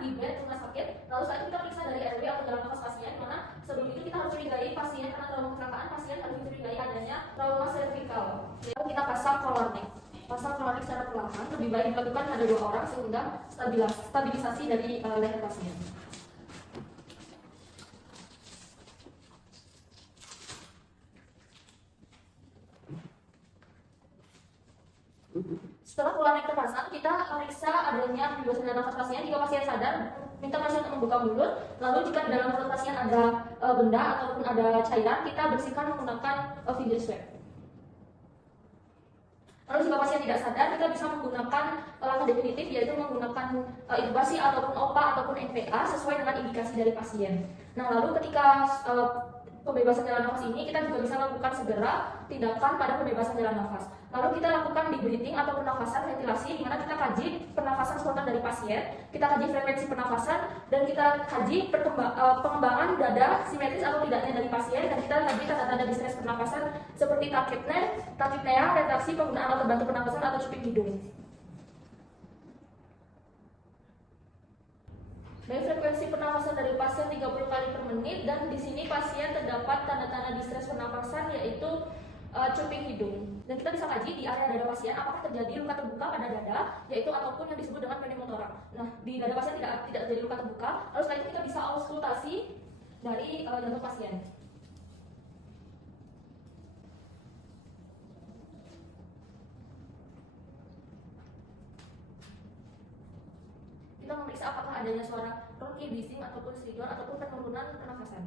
di bed rumah sakit. Lalu setelah itu kita periksa dari airway atau dalam nafas pasien, mana sebelum itu kita harus curigai pasien karena trauma kecelakaan, pasien harus dicurigai adanya trauma cervical. Lalu kita pasang collar neck. Pasang collar neck secara perlahan, lebih baik dilakukan pada 2 orang sehingga stabilisasi dari leher pasien. Setelah collar neck terpasang, kita periksa adanya pembebasan dari nafas pasien. Jika pasien sadar, minta pasien untuk membuka mulut. Lalu jika di dalam mulut pasien ada benda ataupun ada cairan, kita bersihkan menggunakan finger swab. Lalu jika pasien tidak sadar, kita bisa menggunakan langkah definitif, yaitu menggunakan intubasi ataupun OPA ataupun NPA sesuai dengan indikasi dari pasien. Nah, lalu ketika pembebasan jalan nafas ini, kita juga bisa lakukan segera tindakan pada pembebasan jalan nafas. Lalu kita lakukan deep breathing atau pernafasan ventilasi, di mana kita kaji pernafasan spontan dari pasien, kita kaji frekuensi pernafasan, dan kita kaji pengembangan dada simetris atau tidaknya dari pasien, dan kita kaji tanda-tanda distres pernafasan seperti tachypnea, retraksi, penggunaan alat bantu pernafasan atau cuping hidung. Dari frekuensi pernafasan dari pasien 30 kali per menit, dan di sini pasien terdapat tanda-tanda distres pernafasan yaitu cuping hidung. Dan kita bisa kaji di area dada pasien apakah terjadi luka terbuka pada dada, yaitu ataupun yang disebut dengan pneumotoraks. Nah, di dada pasien tidak terjadi luka terbuka. Lalu setelah itu kita bisa auskultasi dari jantung pasien. Kita memeriksa apakah adanya suara ronki, bising, ataupun stridor, ataupun penurunan pernafasan.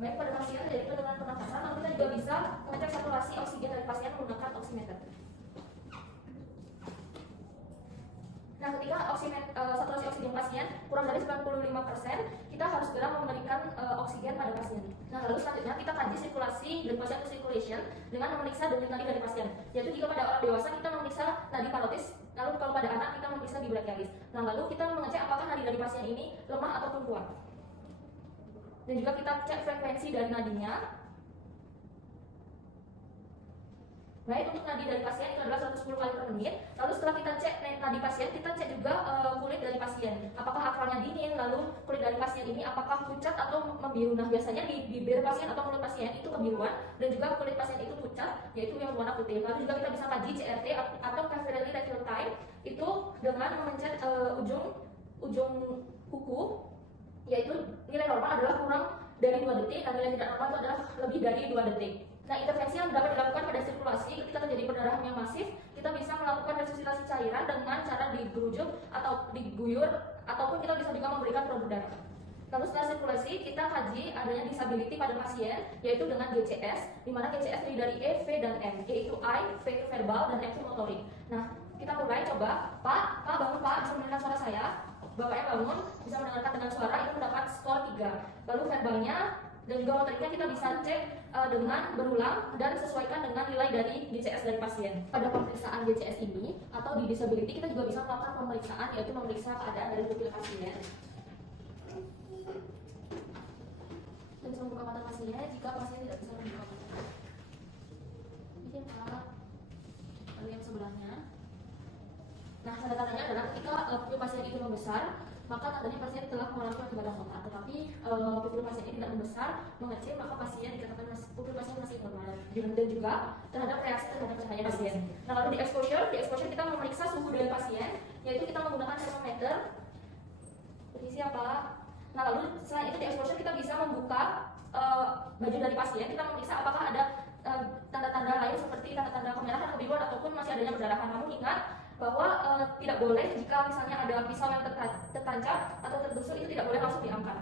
Baik pada pasien dari penurunan pernafasan, lalu kita juga bisa mengecek saturasi oksigen dari pasien menggunakan oximeter. Nah, ketika saturasi oksigen pasien kurang dari 95%, kita harus segera memberikan oksigen pada pasien. Nah, lalu selanjutnya kita kaji sirkulasi dan pasien circulation dengan memeriksa denyut nadi dari pasien. Yaitu jika pada orang dewasa kita memeriksa nadi parotis, lalu kalau pada anak kita memeriksa di brachialis. Nah, lalu kita mengecek apakah nadi dari pasien ini lemah ataupun kuat. Dan juga kita cek frekuensi dari nadinya. Baik, untuk nadi dari pasien itu adalah 110 kali per menit. Lalu setelah kita cek nadi pasien, kita cek juga kulit dari pasien. Apakah akralnya dingin, lalu kulit dari pasien ini apakah pucat atau membiru. Nah, biasanya di bibir pasien atau mulut pasien itu kebiruan, dan juga kulit pasien itu pucat, yaitu yang warna putih. Lalu juga kita bisa kaji CRT atau Cavalry Rectal Time, itu dengan memencet ujung kuku, yaitu nilai normal adalah kurang dari 2 detik, dan nilai tidak normal itu adalah lebih dari 2 detik. Nah, intervensi yang dapat dilakukan pada sirkulasi ketika terjadi perdarahan yang masif, kita bisa melakukan resusitasi cairan dengan cara digerujuk atau diguyur, ataupun kita bisa juga memberikan produk darah. Lalu setelah sirkulasi, kita kaji adanya disability pada pasien, yaitu dengan GCS, di mana GCS terdiri dari E, V, dan M. E itu eye, V itu verbal, dan M itu motorik. Nah, kita mulai coba. Pak bangun Pak, bisa mendengar suara saya? Bapaknya bangun, bisa mendengarkan dengan suara, itu mendapat skor 3. Lalu verbalnya dan juga motoriknya kita bisa cek dengan berulang dan sesuaikan dengan nilai dari GCS dari pasien. Pada pemeriksaan GCS ini atau di disability, kita juga bisa melakukan pemeriksaan, yaitu memeriksa keadaan dari pupil pasien. Dan bisa membuka mata pasien jika pasien tidak bisa membuka mata. Ini Pak, lalu yang sebelahnya. Nah, tanda-tandanya adalah ketika pupil pasien itu membesar, maka tandanya pasien telah mengalami akibat kota. Tetapi pupil pasien ini tidak membesar, mengecil, maka pasien dikatakan pupil pasien masih normal. Dan juga terhadap reaksi terhadap cahaya pasien. Nah, lalu di exposure kita memeriksa suhu dari pasien, yaitu kita menggunakan termometer. Berisi apa? Nah, lalu selain itu di exposure kita bisa membuka baju dari pasien, kita memeriksa apakah ada tanda-tanda lain seperti tanda-tanda kemerahan, kebiruan, ataupun masih adanya perdarahan. Namun ingat bahwa tidak boleh jika misalnya ada pisau yang tertancap atau tertusuk, itu tidak boleh langsung diangkat.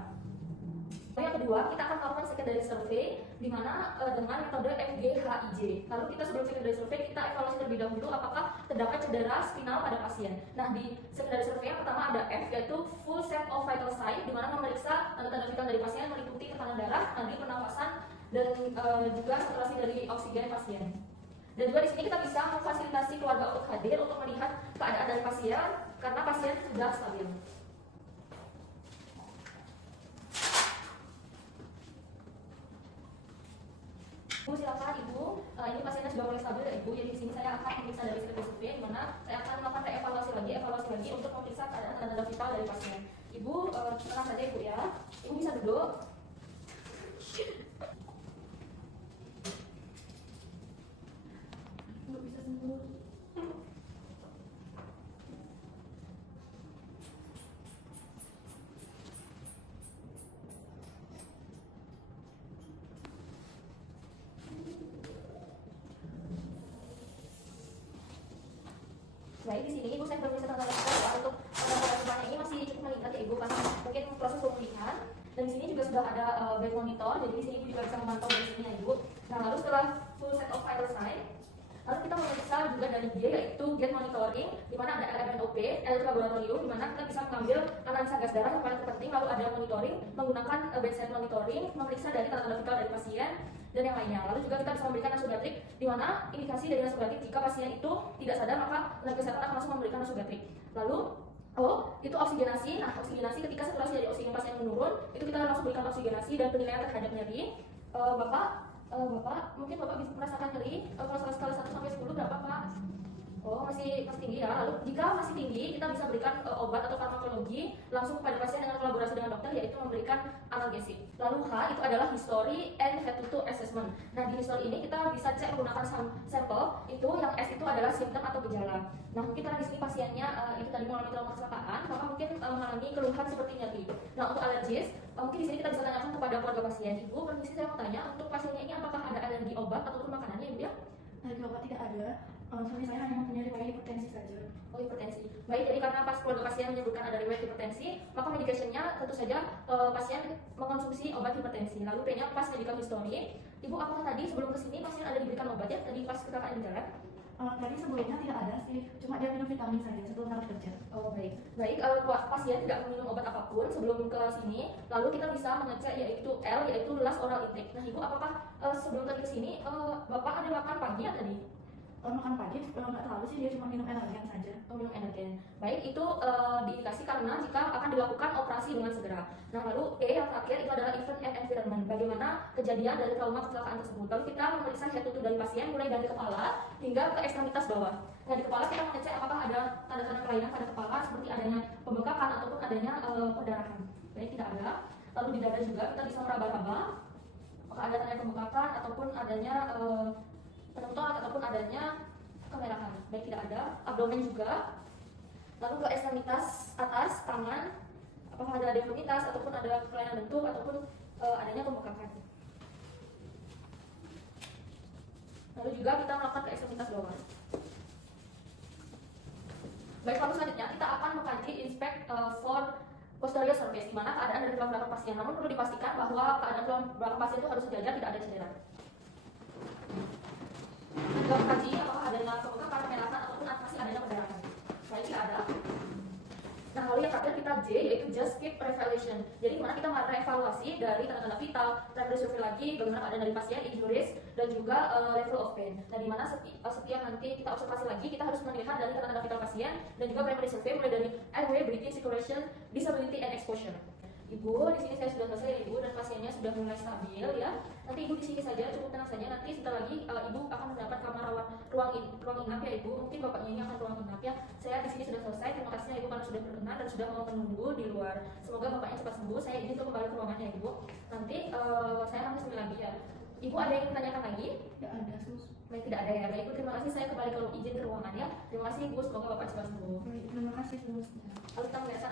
Yang kedua, kita akan melakukan secondary survey, di mana dengan metode MGHIJ. Lalu kita sebelum secondary survey, kita evaluasi terlebih dahulu apakah terdapat cedera spinal pada pasien. Nah, di secondary survey yang pertama ada F, yaitu full set of vital sign, di mana memeriksa tanda-tanda vital dari pasien meliputi tekanan darah, nadi, pernafasan, dan juga saturasi dari oksigen pasien. Dan juga di sini kita bisa memfasilitasi keluarga untuk hadir untuk melihat keadaan dari pasien karena pasien sudah stabil. Ibu, silakan Ibu. Ini pasiennya sudah mulai stabil Ibu. Jadi di sini saya akan memeriksa dari survei di mana saya akan melakukan evaluasi lagi untuk memeriksa keadaan tanda-tanda vital dari pasien. Ibu tenang saja Ibu ya. Ibu bisa duduk. Ibu bisa sembuh. Baik, di sini Ibu saya belum bisa tanda-tanda vital untuk tanda-tanda ini masih cukup meningkat ya Ibu karena mungkin proses pemulihan. Dan di sini juga sudah ada bed monitor, jadi di sini Ibu juga bisa memantau dari sini ya Ibu. Nah lalu setelah full set of vital sign, lalu kita memeriksa juga dari G yaitu gate monitoring, di mana ada LMNOP, laboratorium, di mana kita bisa mengambil analisa gas darah yang paling terpenting, lalu ada monitoring menggunakan bedside monitoring, memeriksa dari tanda-tanda vital dari pasien dan yang lainnya. Lalu juga kita bisa memberikan nasogatrik, di mana indikasi dari nasogatrik jika pasien itu tidak sadar maka tenaga kesehatan akan langsung memberikan nasogatrik. Lalu itu oksigenasi. Nah, oksigenasi ketika saturasi dari oksigen pasien menurun, itu kita langsung berikan oksigenasi dan penilaian terhadap nyeri. Bapak, mungkin Bapak bisa merasakan nyeri. Kalau skala 1 sampai 10 berapa, Pak? Oh, masih tinggi ya. Lalu jika masih tinggi, kita bisa berikan obat atau farmakologi langsung kepada pasien dengan kolaborasi dengan dokter, yaitu memberikan analgesik. Lalu H itu adalah history and head-to-toe assessment. Nah, di history ini kita bisa cek menggunakan sampel. Itu yang S itu adalah simptom atau gejala. Nah, mungkin karena di sini pasiennya itu tadi mengalami trauma kecelakaan, maka mungkin mengalami keluhan seperti nyeri. Nah, untuk alergis, mungkin di sini kita bisa tanyakan kepada keluarga pasien. Ibu, permisi saya mau tanya, untuk pasiennya ini apakah ada alergi obat ataupun makanannya, Ibu ya? Alergi obat tidak ada. Suami saya hanya mempunyai riwayat hipertensi saja. Oh, hipertensi. Baik, jadi karena pas keluarga pasien menyebutkan ada riwayat hipertensi, maka medicationnya tentu saja pasien mengonsumsi obat hipertensi. Lalu P-nya pas medical history. Ibu, apakah tadi sebelum kesini pasien ada diberikan obat ya? Tadi pas kecelakaan di jalan? Tadi sebelumnya tidak ada sih, cuma dia minum vitamin saja sebelum harus kerja. Oh, baik. Baik, pasien tidak minum obat apapun sebelum ke sini, lalu kita bisa mengecek yaitu L, yaitu last oral intake. Nah, Ibu, apakah sebelum tadi ke sini Bapak ada makan pagi ya tadi? Makan pagi nggak terlalu sih, dia cuma minum energen saja. Oh, minum energen. Baik, itu diindikasi karena jika akan dilakukan operasi dengan segera. Nah, lalu E yang terakhir itu adalah event and environment. Bagaimana kejadian dari trauma kecelakaan tersebut. Lalu kita memeriksa head-to-toe dari pasien mulai dari kepala hingga ke ekstremitas bawah. Nah, di kepala kita mengecek apakah ada tanda-tanda kelainan pada kepala seperti adanya pembengkakan ataupun adanya perdarahan. Baik, tidak ada. Lalu di dada juga kita bisa meraba-raba apakah ada tanda pembengkakan ataupun adanya penonton ataupun adanya kemerahan. Baik, tidak ada. Abdomen juga. Lalu ke ekstremitas atas tangan, apakah ada deformitas ataupun ada kelainan bentuk ataupun adanya pembengkakan. Lalu juga kita melakukan ke ekstremitas bawah. Baik, lalu selanjutnya kita akan mengkaji inspect for posterior surface, di mana keadaan dari tulang belakang pasien. Namun perlu dipastikan bahwa keadaan tulang belakang pasien itu harus sejajar, tidak ada cedera. Kita mengkaji apakah adanya pembengkakan, kemerahan ataupun masih adanya perdarahan. Baik, tidak ada. Nah, lalu yang terakhir kita J, yaitu just keep reevaluation. Jadi dimana kita merevaluasi dari tanda-tanda vital, primary survey lagi, bagaimana keadaan dari pasien, injuries, dan juga level of pain. Nah, dimana setiap nanti kita observasi lagi, kita harus melihat dari tanda-tanda vital pasien dan juga primary survey mulai dari airway, breathing, circulation, disability, and exposure. Ibu, di sini saya sudah selesai Ibu dan pasiennya sudah mulai stabil ya. Nanti Ibu di sini saja, cukup tenang saja. Nanti sebentar lagi Ibu akan mendapat kamar ruang inap ya Ibu. Mungkin Bapaknya ini akan ruang inap ya. Saya di sini sudah selesai. Terima kasih ya Ibu karena sudah berkenan dan sudah mau menunggu di luar. Semoga Bapaknya cepat sembuh. Saya izin untuk kembali ke ruangannya Ibu. Nanti saya akan kesini lagi ya. Ibu ada yang ditanyakan lagi? Tidak ada, Sus. Baik, tidak ada ya. Baik Ibu, terima kasih. Saya kembali ke izin ke ruangan ya. Terima kasih Ibu. Semoga Bapak cepat sembuh. Terima kasih, Sus. Lalu kita melihat